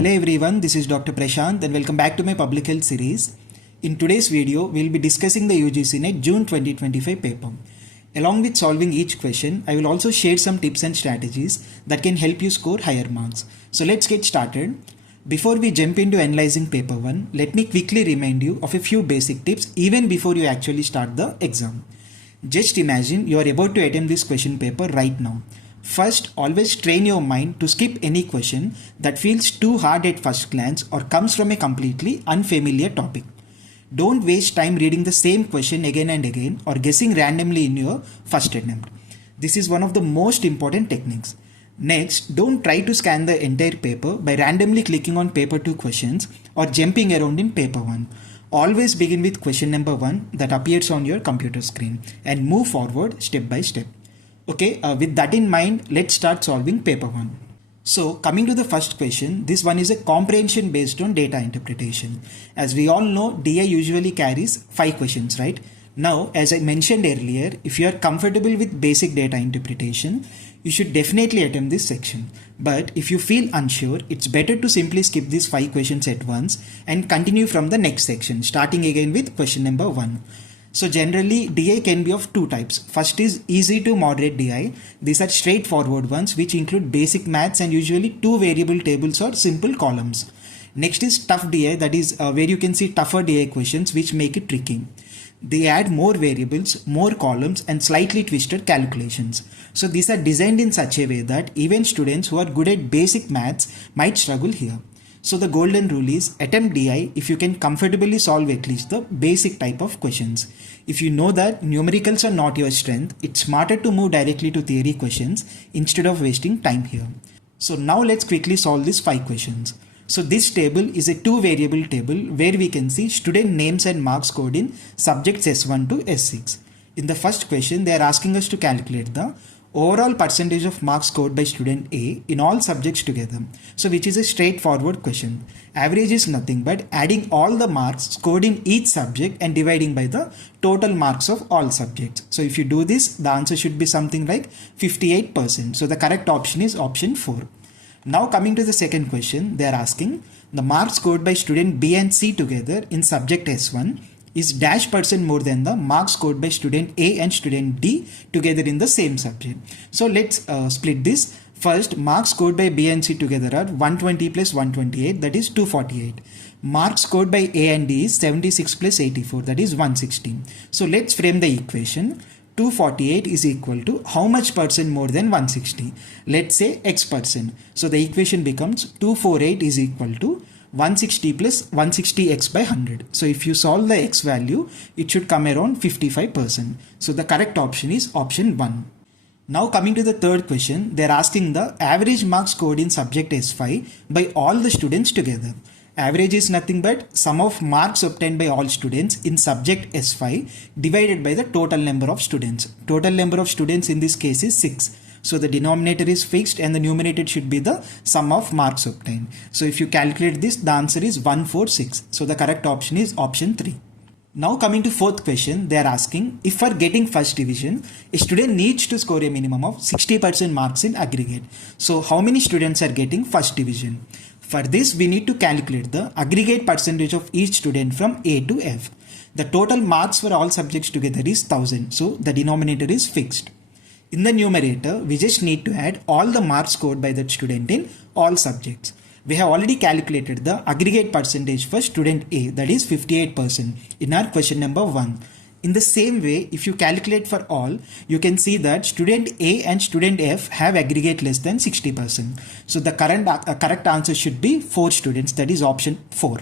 Hello everyone, this is Dr. Prashant and welcome back to my public health series. In today's video, we'll be discussing the UGC NET June 2025 paper. Along with solving each question, I will also share some tips and strategies that can help you score higher marks. So let's get started. Before we jump into analyzing paper 1, let me quickly remind you of a few basic tips even before you actually start the exam. Just imagine you are about to attempt this question paper right now. First, always train your mind to skip any question that feels too hard at first glance or comes from a completely unfamiliar topic. Don't waste time reading the same question again and again or guessing randomly in your first attempt. This is one of the most important techniques. Next, don't try to scan the entire paper by randomly clicking on paper 2 questions or jumping around in paper 1. Always begin with question number 1 that appears on your computer screen and move forward step by step. Okay, with that in mind, let's start solving paper 1. So coming to the first question, this one is a comprehension based on data interpretation. As we all know, DI usually carries 5 questions, right? Now, as I mentioned earlier, if you are comfortable with basic data interpretation, you should definitely attempt this section. But if you feel unsure, it's better to simply skip these 5 questions at once and continue from the next section, starting again with question number 1. So generally, DI can be of two types. First is easy to moderate DI. These are straightforward ones which include basic maths and usually 2 variable tables or simple columns. Next is tough DI, that is where you can see tougher DI questions which make it tricky. They add more variables, more columns and slightly twisted calculations. So these are designed in such a way that even students who are good at basic maths might struggle here. So the golden rule is attempt DI if you can comfortably solve at least the basic type of questions. If you know that numericals are not your strength, it's smarter to move directly to theory questions instead of wasting time here. So now let's quickly solve these 5 questions. So this table is a 2 variable table where we can see student names and marks scored in subjects S1 to S6. In the first question, they are asking us to calculate the overall percentage of marks scored by student A in all subjects together. So which is a straightforward question. Average is nothing but adding all the marks scored in each subject and dividing by the total marks of all subjects. So if you do this, the answer should be something like 58%. So the correct option is option 4. Now coming to the second question, they are asking the marks scored by student B and C together in subject S1 is dash % more than the marks scored by student A and student D together in the same subject. So let's split this. First, marks scored by B and C together are 120 plus 128, that is 248. Marks scored by A and D is 76 plus 84, that is 160. So let's frame the equation. 248 is equal to how much % more than 160? Let's say X %. So the equation becomes 248 is equal to 160 plus 160x by 100. So if you solve the x value, it should come around 55%. So the correct option is option 1. Now coming to the third question, they are asking the average marks scored in subject S5 by all the students together. Average is nothing but sum of marks obtained by all students in subject S5 divided by the total number of students. Total number of students in this case is 6. So the denominator is fixed and the numerator should be the sum of marks obtained. So if you calculate this, the answer is 146. So the correct option is option 3. Now coming to fourth question, they are asking if for getting first division, a student needs to score a minimum of 60% marks in aggregate. So how many students are getting first division? For this, we need to calculate the aggregate percentage of each student from A to F. The total marks for all subjects together is 1000. So the denominator is fixed. In the numerator, we just need to add all the marks scored by that student in all subjects. We have already calculated the aggregate percentage for student A, that is 58% in our question number 1. In the same way, if you calculate for all, you can see that student A and student F have aggregate less than 60%. So the correct answer should be 4 students, that is option 4.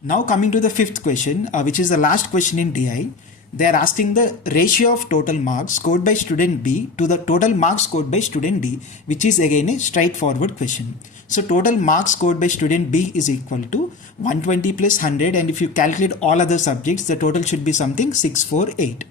Now coming to the fifth question, which is the last question in DI. They are asking the ratio of total marks scored by student B to the total marks scored by student D, which is again a straightforward question. So total marks scored by student B is equal to 120 plus 100, and if you calculate all other subjects, the total should be something 648.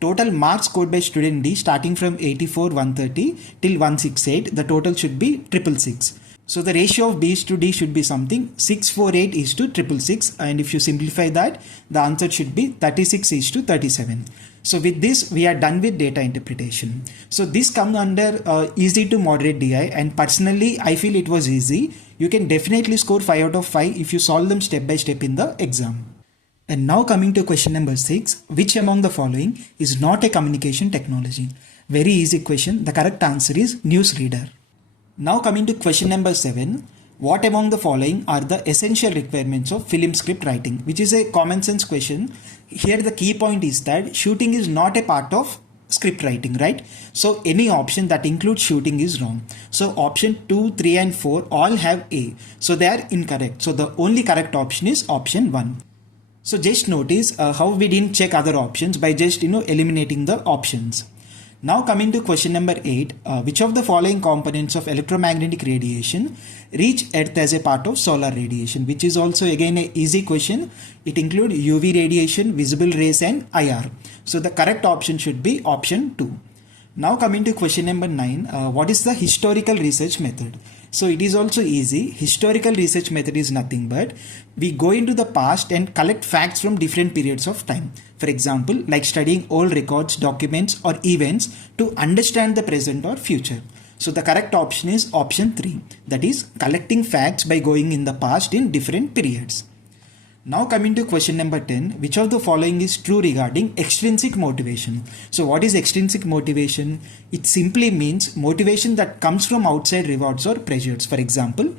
Total marks scored by student D starting from 84, 130 till 168, the total should be 666. So the ratio of B is to D should be something 648 is to 666, and if you simplify that, the answer should be 36 is to 37. So with this, we are done with data interpretation. So this comes under easy to moderate DI, and personally I feel it was easy. You can definitely score 5 out of 5 if you solve them step by step in the exam. And now coming to question number 6, which among the following is not a communication technology? Very easy question. The correct answer is newsreader. Now coming to question number 7, what among the following are the essential requirements of film script writing? Which is a common sense question. Here the key point is that shooting is not a part of script writing, right? So any option that includes shooting is wrong. So option 2, 3 and 4 all have A. So they are incorrect. So the only correct option is option 1. So just notice how we didn't check other options by just eliminating the options. Now coming to question number 8, which of the following components of electromagnetic radiation reach Earth as a part of solar radiation? Which is also again a easy question. It includes UV radiation, visible rays and IR. So the correct option should be option 2. Now coming to question number 9, what is the historical research method? So it is also easy. Historical research method is nothing but we go into the past and collect facts from different periods of time. For example, like studying old records, documents or events to understand the present or future. So the correct option is option 3. That is collecting facts by going in the past in different periods. Now coming to question number 10, which of the following is true regarding extrinsic motivation? So what is extrinsic motivation? It simply means motivation that comes from outside rewards or pressures. For example,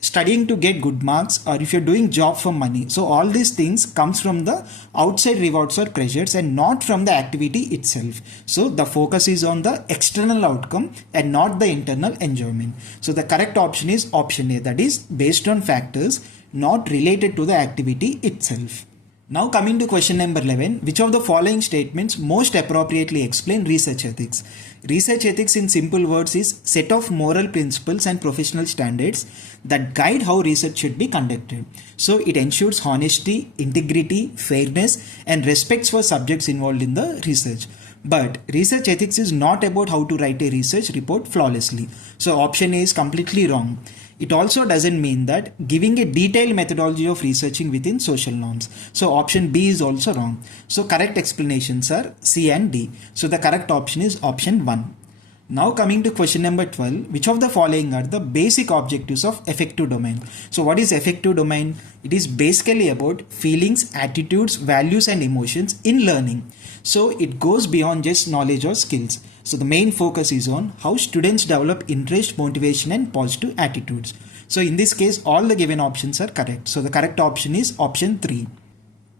studying to get good marks, or if you're doing job for money. So all these things comes from the outside rewards or pressures and not from the activity itself. So the focus is on the external outcome and not the internal enjoyment. So the correct option is option A, that is based on factors not related to the activity itself. Now coming to question number 11, which of the following statements most appropriately explain research ethics? Research ethics in simple words is set of moral principles and professional standards that guide how research should be conducted. So it ensures honesty, integrity, fairness and respects for subjects involved in the research. But research ethics is not about how to write a research report flawlessly. So option A is completely wrong. It also doesn't mean that giving a detailed methodology of researching within social norms. So option B is also wrong. So correct explanations are C and D. So the correct option is option 1. Now coming to question number 12, which of the following are the basic objectives of affective domain? So what is affective domain? It is basically about feelings, attitudes, values and emotions in learning. So it goes beyond just knowledge or skills. So the main focus is on how students develop interest, motivation and positive attitudes. So in this case, all the given options are correct. So the correct option is option 3.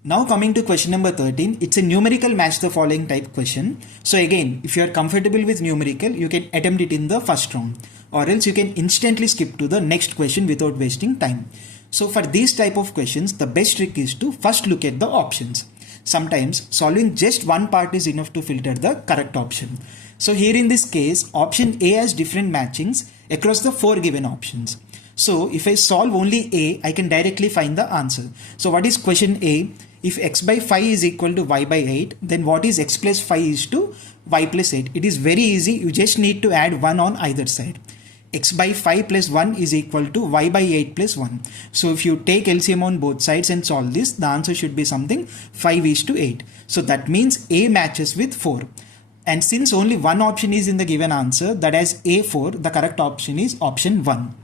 Now coming to question number 13, it's a numerical match the following type question. So again, if you are comfortable with numerical, you can attempt it in the first round, or else you can instantly skip to the next question without wasting time. So for these type of questions, the best trick is to first look at the options. Sometimes solving just one part is enough to filter the correct option. So here in this case, option A has different matchings across the 4 given options. So if I solve only A, I can directly find the answer. So what is question A? If x by 5 is equal to y by 8, then what is x plus 5 is to y plus 8? It is very easy. You just need to add 1 on either side. X by 5 plus 1 is equal to y by 8 plus 1. So if you take LCM on both sides and solve this, the answer should be something 5 is to 8. So that means A matches with 4. And since only one option is in the given answer, that is A4, the correct option is option 1.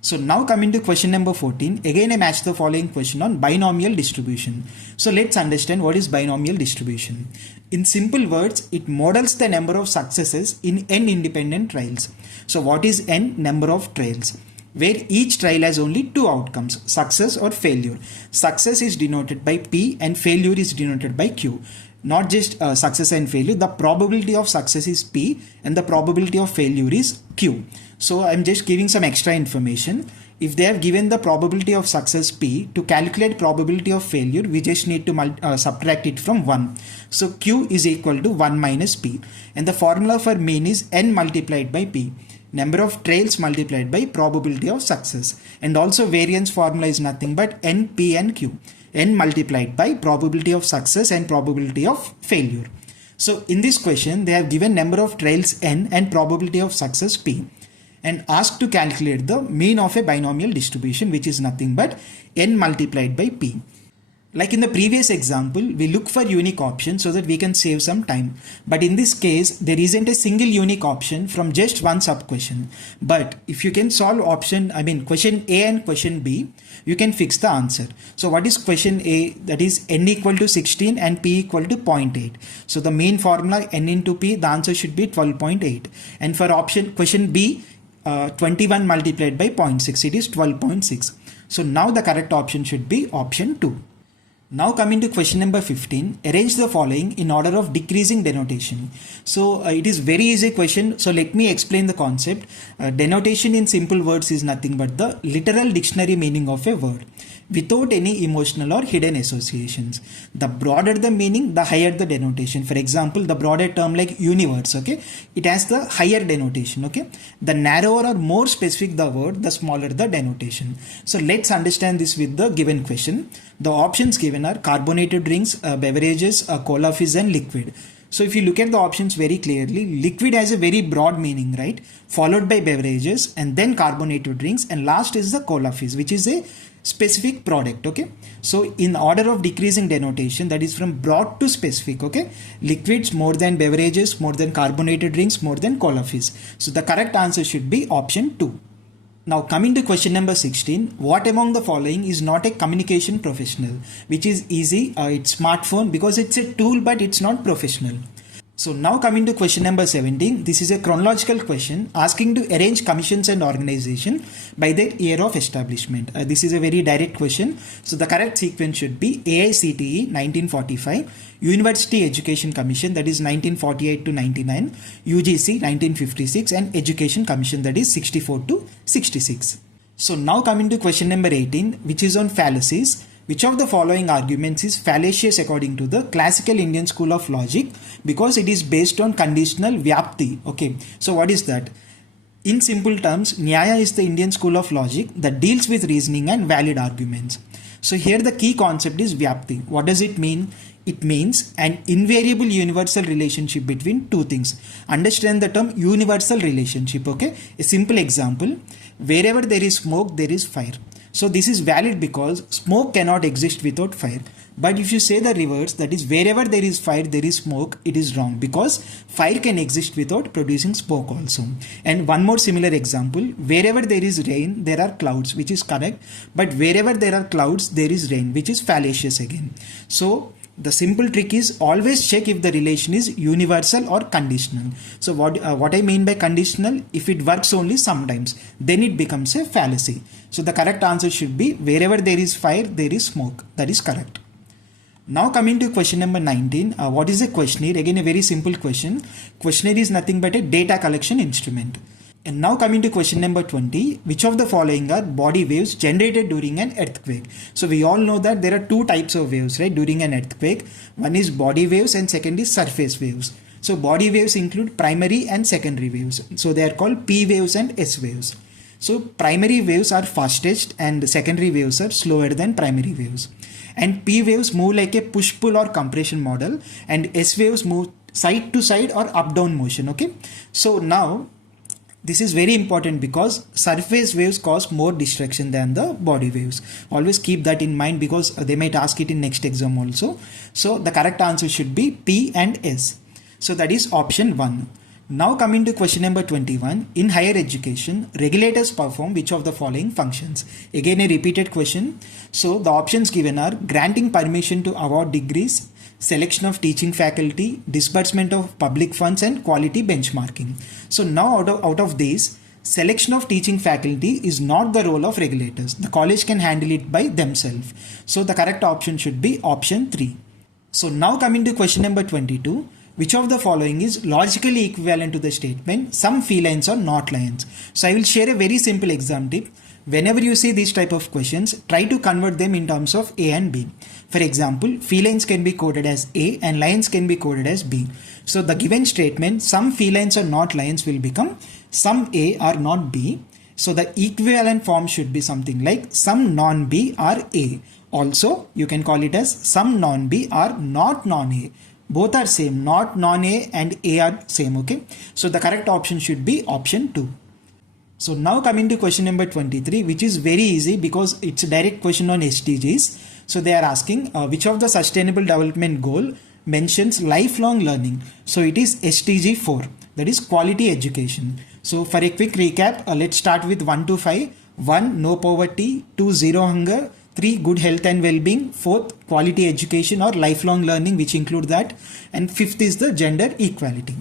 So now coming to question number 14, again I match the following question on binomial distribution. So let's understand what is binomial distribution. In simple words, it models the number of successes in n independent trials. So what is n? Number of trials, where each trial has only 2 outcomes, success or failure. Success is denoted by P and failure is denoted by Q. Not just success and failure, the probability of success is P and the probability of failure is Q. So I'm just giving some extra information. If they have given the probability of success P, to calculate probability of failure, we just need to subtract it from 1. So Q is equal to 1 minus P. And the formula for mean is N multiplied by P. Number of trials multiplied by probability of success. And also variance formula is nothing but N, P and Q. N multiplied by probability of success and probability of failure. So in this question, they have given number of trials N and probability of success P. and asked to calculate the mean of a binomial distribution, which is nothing but n multiplied by p. Like in the previous example, we look for unique options so that we can save some time. But in this case, there isn't a single unique option from just one sub question. But if you can solve question A and question B, you can fix the answer. So what is question A? That is n equal to 16 and p equal to 0.8. So the main formula n into p, the answer should be 12.8. And for question B, 21 multiplied by 0.6, it is 12.6. So now the correct option should be option 2. Now coming to question number 15, arrange the following in order of decreasing denotation. So it is very easy question. So let me explain the concept. Denotation in simple words is nothing but the literal dictionary meaning of a word without any emotional or hidden associations. The broader the meaning, the higher the denotation. For example, the broader term like universe, okay, it has the higher denotation, okay. The narrower or more specific the word, the smaller the denotation. So let's understand this with the given question. The options given are carbonated drinks, beverages, cola fizz and liquid. So if you look at the options very clearly, liquid has a very broad meaning, right? Followed by beverages and then carbonated drinks, and last is the cola fizz, which is a specific product, okay. So in order of decreasing denotation, that is from broad to specific, okay. Liquids more than beverages, more than carbonated drinks, more than cola fizz. So the correct answer should be option 2. Now coming to question number 16, what among the following is not a communication professional? Which is easy, it's smartphone, because it's a tool but it's not professional. So now coming to question number 17, this is a chronological question asking to arrange commissions and organization by their year of establishment. This is a very direct question. So the correct sequence should be AICTE 1945, University Education Commission, that is 1948 to 99, UGC 1956, and Education Commission, that is 64 to 66. So now coming to question number 18, which is on fallacies. Which of the following arguments is fallacious according to the classical Indian school of logic, because it is based on conditional vyapti? Okay, so what is that? In simple terms, Nyaya is the Indian school of logic that deals with reasoning and valid arguments. So here the key concept is vyapti. What does it mean? It means an invariable universal relationship between two things. Understand the term universal relationship, okay? A simple example, wherever there is smoke, there is fire. So this is valid because smoke cannot exist without fire. But if you say the reverse, that is wherever there is fire, there is smoke, it is wrong, because fire can exist without producing smoke also. And one more similar example, wherever there is rain, there are clouds, which is correct. But wherever there are clouds, there is rain, which is fallacious again. So the simple trick is always check if the relation is universal or conditional. So what I mean by conditional, if it works only sometimes, then it becomes a fallacy. So the correct answer should be wherever there is fire, there is smoke. That is correct. Now coming to question number 19, what is a questionnaire? Again, a very simple question. Questionnaire is nothing but a data collection instrument. And now coming to question number 20, which of the following are body waves generated during an earthquake? So we all know that there are two types of waves, right, during an earthquake. One is body waves and second is surface waves. So body waves include primary and secondary waves. So they are called P waves and S waves. So primary waves are fastest and secondary waves are slower than primary waves. And P waves move like a push-pull or compression model, and S waves move side to side or up-down motion, okay? So now this is very important because surface waves cause more destruction than the body waves. Always keep that in mind because they might ask it in next exam also. So the correct answer should be P and S. So that is option 1. Now coming to question number 21, in higher education, regulators perform which of the following functions? Again a repeated question. So the options given are granting permission to award degrees, selection of teaching faculty, disbursement of public funds, and quality benchmarking. So now out of these, selection of teaching faculty is not the role of regulators. The college can handle it by themselves. So the correct option should be option 3. So now coming to question number 22, which of the following is logically equivalent to the statement, some felines are not lions? So I will share a very simple exam tip. Whenever you see these type of questions, try to convert them in terms of A and B. For example, felines can be coded as A and lions can be coded as B. So the given statement, some felines are not lions, will become some A are not B. So the equivalent form should be something like some non-B are A. Also, you can call it as some non-B are not non-A. Both are same, not non-A and A are same, okay? So the correct option should be option 2. So now coming to question number 23, which is very easy because it's a direct question on SDGs. So they are asking which of the sustainable development goal mentions lifelong learning. So it is SDG 4, that is quality education. So for a quick recap, let's start with 1 to 5. 1, no poverty. 2, zero hunger. 3, good health and well-being. 4th, quality education or lifelong learning, which include that. And 5th is the gender equality.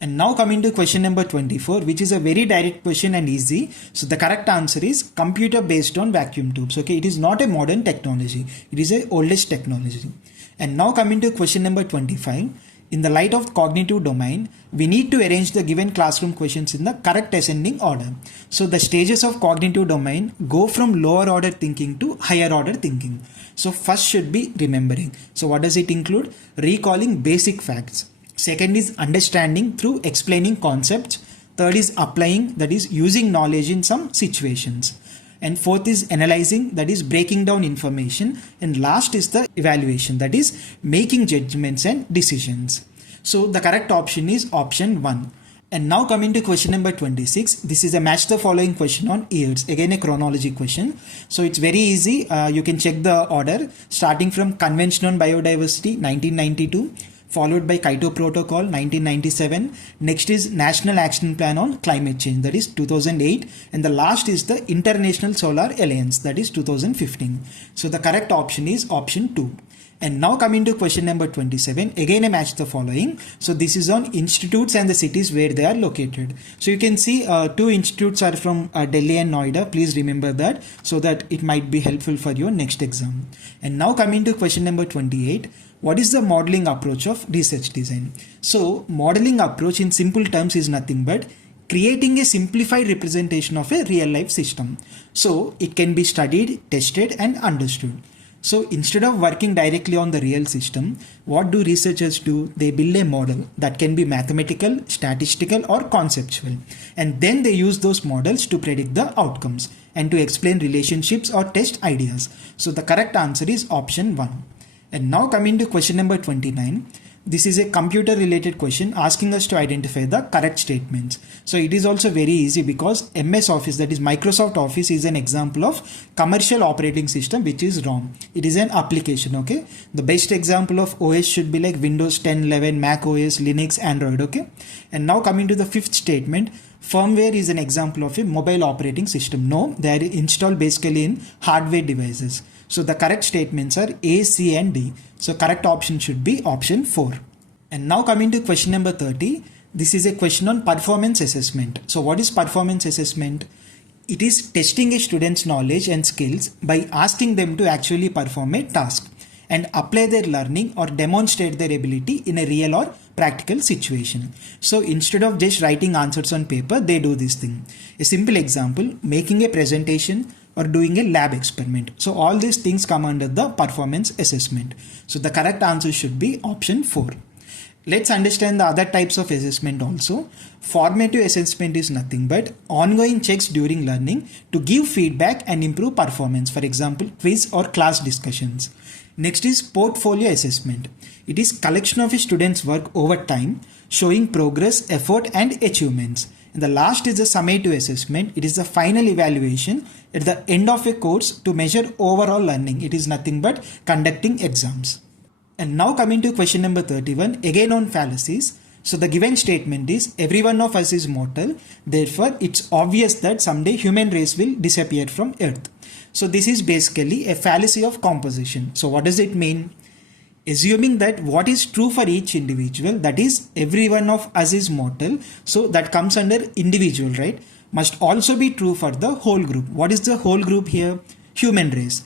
And now coming to question number 24, which is a very direct question and easy. So the correct answer is computer based on vacuum tubes. Okay, it is not a modern technology. It is a oldest technology. And now coming to question number 25. In the light of cognitive domain, we need to arrange the given classroom questions in the correct ascending order. So the stages of cognitive domain go from lower order thinking to higher order thinking. So first should be remembering. So what does it include? Recalling basic facts. Second is understanding through explaining concepts. Third is applying, that is using knowledge in some situations. And fourth is analyzing, that is breaking down information. And last is the evaluation, that is making judgments and decisions. So the correct option is option 1. And now coming to question number 26, this is a match the following question on years, again a chronology question. So it's very easy, you can check the order starting from Convention on Biodiversity 1992. Followed by Kyoto Protocol 1997. Next is National Action Plan on Climate Change, that is 2008. And the last is the International Solar Alliance, that is 2015. So the correct option is option 2. And now coming to question number 27, again a match the following. So this is on institutes and the cities where they are located. So you can see 2 institutes are from Delhi and Noida. Please remember that so that it might be helpful for your next exam. And now coming to question number 28. What is the modeling approach of research design? So modeling approach in simple terms is nothing but creating a simplified representation of a real life system. So it can be studied, tested and understood. So instead of working directly on the real system, what do researchers do? They build a model that can be mathematical, statistical or conceptual. And then they use those models to predict the outcomes and to explain relationships or test ideas. So the correct answer is option 1. And now coming to question number 29. This is a computer related question asking us to identify the correct statements. So it is also very easy because MS Office, that is Microsoft Office, is an example of commercial operating system which is wrong. It is an application, okay. The best example of OS should be like Windows 10, 11, Mac OS, Linux, Android, okay. And now coming to the 5th statement. Firmware is an example of a mobile operating system. No, they are installed basically in hardware devices. So the correct statements are A, C and D. So correct option should be option 4. And now coming to question number 30. This is a question on performance assessment. So what is performance assessment? It is testing a student's knowledge and skills by asking them to actually perform a task and apply their learning or demonstrate their ability in a real or practical situation. So instead of just writing answers on paper, they do this thing. A simple example, making a presentation or doing a lab experiment. So all these things come under the performance assessment. So the correct answer should be option 4. Let's understand the other types of assessment also. Formative assessment is nothing but ongoing checks during learning to give feedback and improve performance. For example, quiz or class discussions. Next is portfolio assessment. It is collection of a student's work over time, showing progress, effort and achievements. And the last is the summative assessment. It is the final evaluation at the end of a course to measure overall learning. It is nothing but conducting exams. And now coming to question number 31, again on fallacies. So the given statement is every one of us is mortal. Therefore, it's obvious that someday human race will disappear from earth. So this is basically a fallacy of composition. So what does it mean? Assuming that what is true for each individual, that is every one of us is mortal. So that comes under individual, right? Must also be true for the whole group. What is the whole group here? Human race.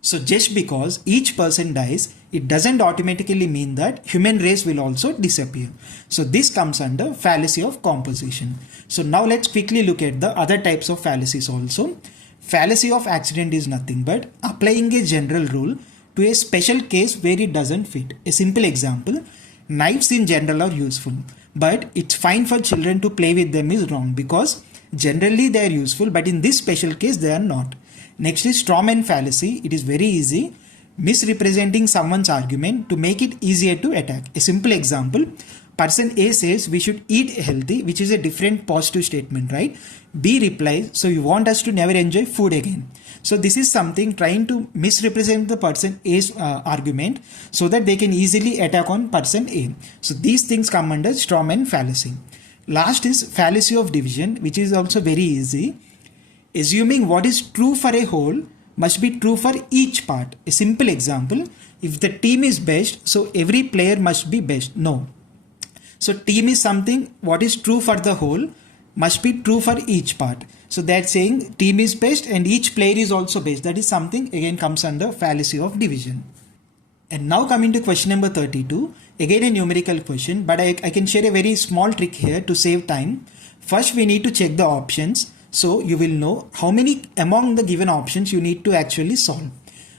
So just because each person dies, it doesn't automatically mean that human race will also disappear. So this comes under fallacy of composition. So now let's quickly look at the other types of fallacies also. Fallacy of accident is nothing but applying a general rule to a special case where it doesn't fit. A simple example, knives in general are useful, but it's fine for children to play with them is wrong because generally they are useful, but in this special case they are not. Next is strawman fallacy. It is very easy. Misrepresenting someone's argument to make it easier to attack. A simple example, person A says we should eat healthy, which is a different positive statement, right? B replies, so you want us to never enjoy food again. So this is something trying to misrepresent the person A's argument so that they can easily attack on person A. So these things come under strawman fallacy. Last is fallacy of division, which is also very easy. Assuming what is true for a whole must be true for each part. A simple example, if the team is best, so every player must be best. No. So team is something, what is true for the whole must be true for each part. So that's saying team is best and each player is also best. That is something again comes under fallacy of division. And now coming to question number 32, again a numerical question, but I can share a very small trick here to save time. First we need to check the options. So you will know how many among the given options you need to actually solve.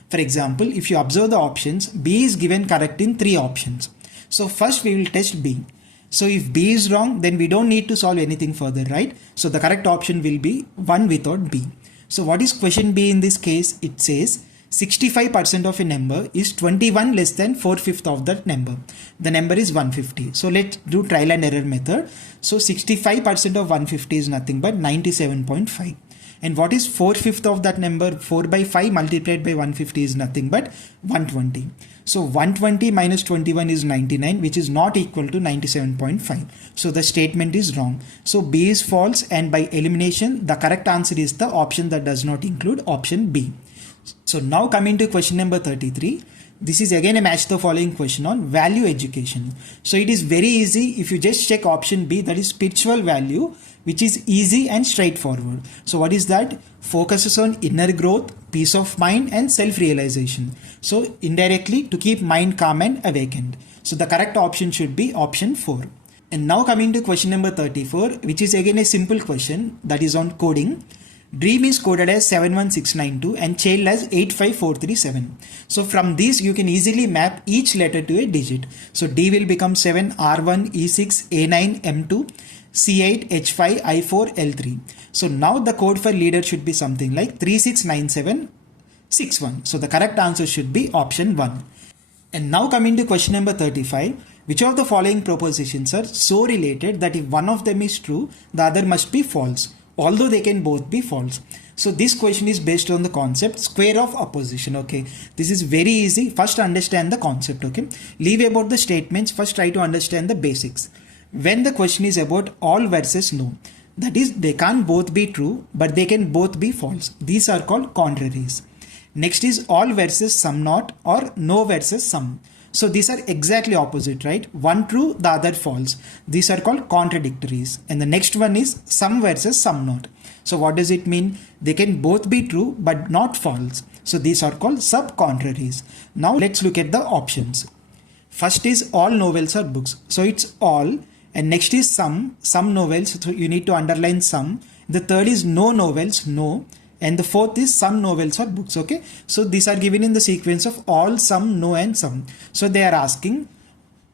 For example, if you observe the options, B is given correct in 3 options. So first we will test B. So if B is wrong, then we don't need to solve anything further, right? So the correct option will be 1 without B. So what is question B in this case? It says 65% of a number is 21 less than 4/5 of that number. The number is 150. So let's do trial and error method. So 65% of 150 is nothing but 97.5. And what is 4/5 of that number? 4 by 5 multiplied by 150 is nothing but 120. So 120 minus 21 is 99, which is not equal to 97.5. So the statement is wrong. So B is false, and by elimination, the correct answer is the option that does not include option B. So now coming to question number 33. This is again a match the following question on value education. So it is very easy if you just check option B, that is spiritual value, which is easy and straightforward. So what is that? Focuses on inner growth, peace of mind and self-realization. So indirectly to keep mind calm and awakened. So the correct option should be option 4. And now coming to question number 34, which is again a simple question that is on coding. Dream is coded as 71692 and child as 85437. So from these you can easily map each letter to a digit. So D will become 7, R1, E6, A9, M2, C8, H5, I4, L3. So now the code for leader should be something like 369761. So the correct answer should be option 1. And now coming to question number 35. Which of the following propositions are so related that if one of them is true, the other must be false, although they can both be false? So this question is based on the concept square of opposition. Okay, this is very easy. First understand the concept. Okay, leave about the statements. First try to understand the basics. When the question is about all versus no, that is they can't both be true, but they can both be false. These are called contraries. Next is all versus some not, or no versus some. So these are exactly opposite, right? One true, the other false. These are called contradictories. And the next one is some versus some not. So what does it mean? They can both be true but not false. So these are called sub-contraries. Now let's look at the options. First is all novels are books. So it's all. And next is some novels. So you need to underline some. The third is no novels, no. And the fourth is some novels or books. Okay, so these are given in the sequence of all, some, no and some. So they are asking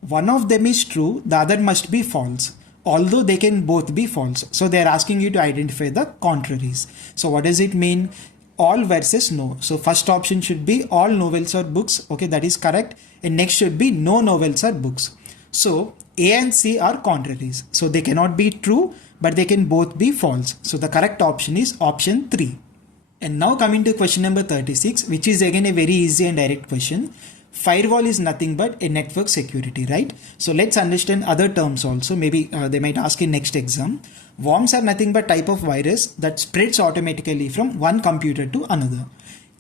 one of them is true, the other must be false, although they can both be false. So they are asking you to identify the contraries. So what does it mean? All versus no. So first option should be all novels or books. Okay, that is correct. And next should be no novels or books. So A and C are contraries. So they cannot be true, but they can both be false. So the correct option is option 3. And now coming to question number 36, which is again a very easy and direct question. Firewall is nothing but a network security, right? So let's understand other terms also. Maybe they might ask in next exam. Worms are nothing but type of virus that spreads automatically from one computer to another.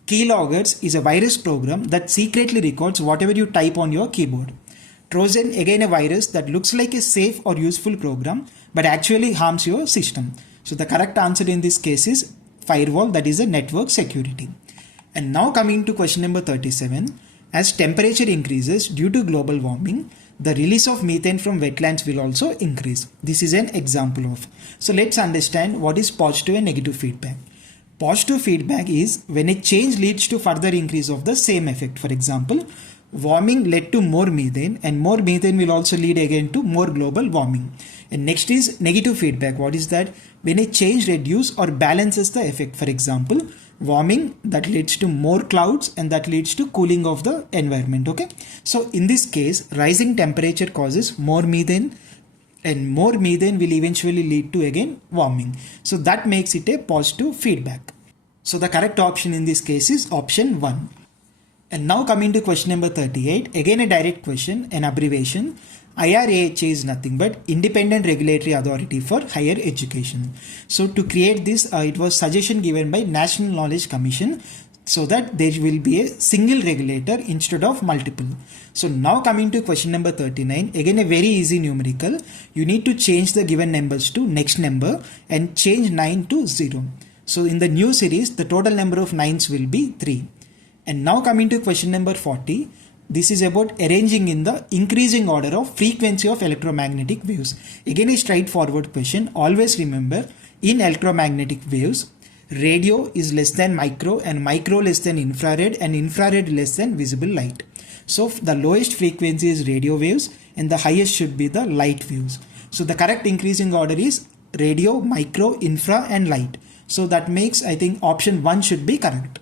Keyloggers is a virus program that secretly records whatever you type on your keyboard. Trojan, again a virus that looks like a safe or useful program but actually harms your system. So the correct answer in this case is firewall, that is a network security. And now coming to question number 37. As temperature increases due to global warming, the release of methane from wetlands will also increase. This is an example of. So let's understand what is positive and negative feedback. Positive feedback is when a change leads to further increase of the same effect. For example, warming led to more methane, and more methane will also lead again to more global warming. And next is negative feedback. What is that? When a change reduces or balances the effect. For example, warming that leads to more clouds and that leads to cooling of the environment. Okay, so in this case, rising temperature causes more methane, and more methane will eventually lead to again warming. So that makes it a positive feedback. So the correct option in this case is option 1. And now coming to question number 38, again a direct question, an abbreviation. IRAH is nothing but Independent Regulatory Authority for Higher Education. So to create this, it was suggestion given by National Knowledge Commission so that there will be a single regulator instead of multiple. So now coming to question number 39, again a very easy numerical. You need to change the given numbers to next number and change 9 to 0. So in the new series, the total number of 9s will be 3. And now coming to question number 40, this is about arranging in the increasing order of frequency of electromagnetic waves. Again a straightforward question. Always remember, in electromagnetic waves, radio is less than micro and micro less than infrared and infrared less than visible light. So the lowest frequency is radio waves and the highest should be the light waves. So the correct increasing order is radio, micro, infra and light. So that makes, I think, option 1 should be correct.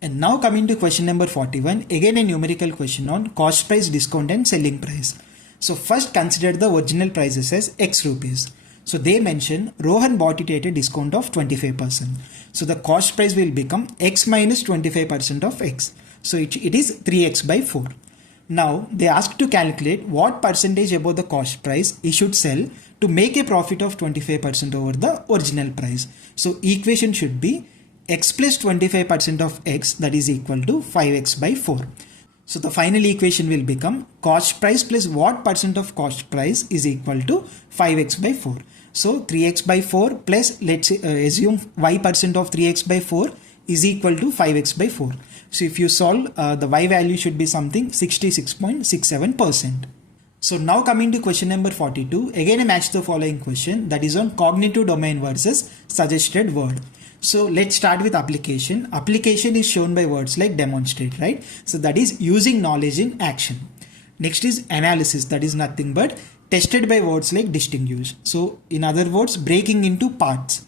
And now coming to question number 41, again a numerical question on cost price, discount and selling price. So first consider the original prices as X rupees. So they mention Rohan bought it at a discount of 25%. So the cost price will become X minus 25% of X. So it is 3X by 4. Now they ask to calculate what percentage above the cost price he should sell to make a profit of 25% over the original price. So equation should be X plus 25% of X, that is equal to 5X by 4. So the final equation will become cost price plus what percent of cost price is equal to 5X by 4. So 3X by 4 plus let's assume Y percent of 3X by 4 is equal to 5X by 4. So if you solve, the Y value should be something 66.67%. So now coming to question number 42, again a match the following question, that is on cognitive domain versus suggested word. So let's start with application. Application is shown by words like demonstrate, right? So that is using knowledge in action. Next is analysis, that is nothing but tested by words like distinguish. So in other words, breaking into parts.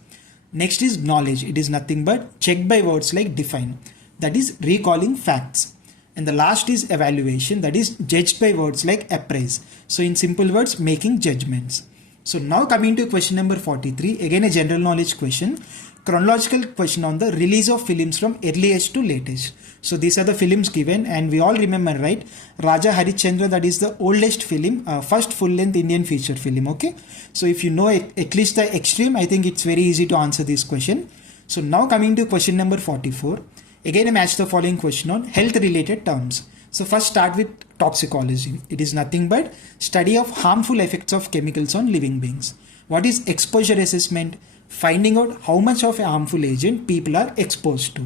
Next is knowledge, it is nothing but checked by words like define, that is recalling facts. And the last is evaluation, that is judged by words like appraise. So in simple words, making judgments. So now coming to question number 43, again a general knowledge question. Chronological question on the release of films from earliest to latest. So these are the films given and we all remember, right? Raja Harishchandra, that is the oldest film, first full-length Indian feature film, okay? So if you know at least the extreme, I think it's very easy to answer this question. So now coming to question number 44, again I match the following question on health related terms. So first start with toxicology. It is nothing but study of harmful effects of chemicals on living beings. What is exposure assessment? Finding out how much of a harmful agent people are exposed to.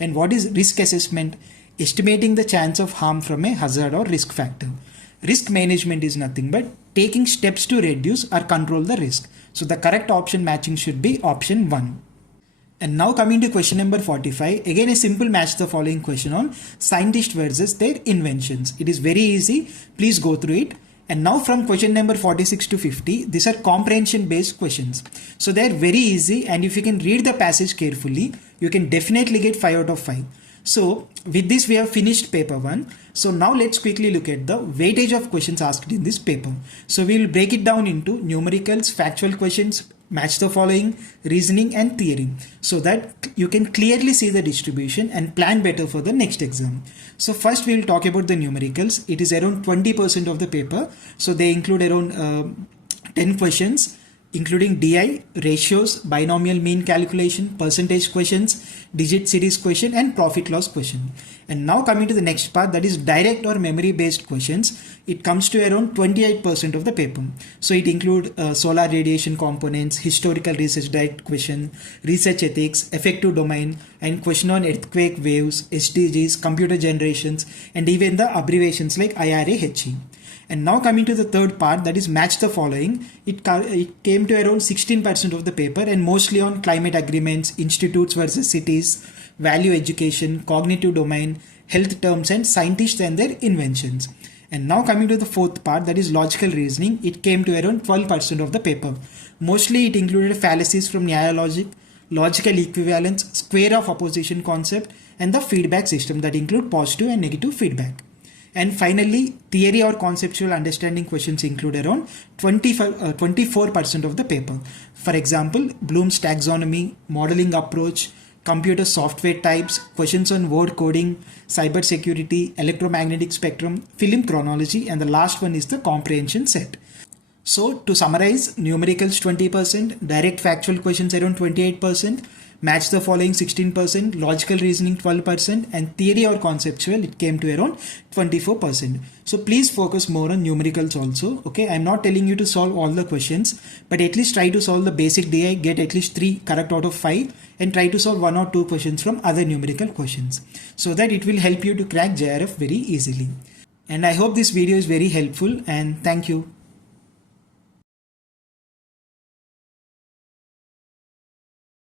And what is risk assessment? Estimating the chance of harm from a hazard or risk factor. Risk management is nothing but taking steps to reduce or control the risk. So the correct option matching should be option 1. And now coming to question number 45, again a simple match the following question on scientists versus their inventions. It is very easy, please go through it. And now from question number 46 to 50, these are comprehension based questions. So they are very easy and if you can read the passage carefully, you can definitely get 5 out of 5. So with this we have finished paper 1. So now let's quickly look at the weightage of questions asked in this paper. So we will break it down into numericals, factual questions, match the following, reasoning and theory, so that you can clearly see the distribution and plan better for the next exam. So first we will talk about the numericals. It is around 20% of the paper. So they include around 10 questions including DI, ratios, binomial mean calculation, percentage questions, digit series question and profit loss question. And now coming to the next part, that is direct or memory based questions. It comes to around 28% of the paper. So it includes solar radiation components, historical research direct question, research ethics, effective domain and question on earthquake waves, SDGs, computer generations and even the abbreviations like IRAHE. And now coming to the third part, that is match the following. It came to around 16% of the paper and mostly on climate agreements, institutes versus cities, value education, cognitive domain, health terms and scientists and their inventions. And now coming to the fourth part, that is logical reasoning. It came to around 12% of the paper. Mostly it included fallacies from Nyaya logic, logical equivalence, square of opposition concept and the feedback system that include positive and negative feedback. And finally, theory or conceptual understanding questions include around 24% of the paper. For example, Bloom's taxonomy, modeling approach, computer software types, questions on word coding, cyber security, electromagnetic spectrum, film chronology, and the last one is the comprehension set. So to summarize, numericals 20%, direct factual questions around 28%, match the following 16%, logical reasoning 12%, and theory or conceptual it came to around 24%. So please focus more on numericals also. Okay, I'm not telling you to solve all the questions, but at least try to solve the basic DI, get at least 3 correct out of 5, and try to solve 1 or 2 questions from other numerical questions, so that it will help you to crack JRF very easily. And I hope this video is very helpful, and thank you.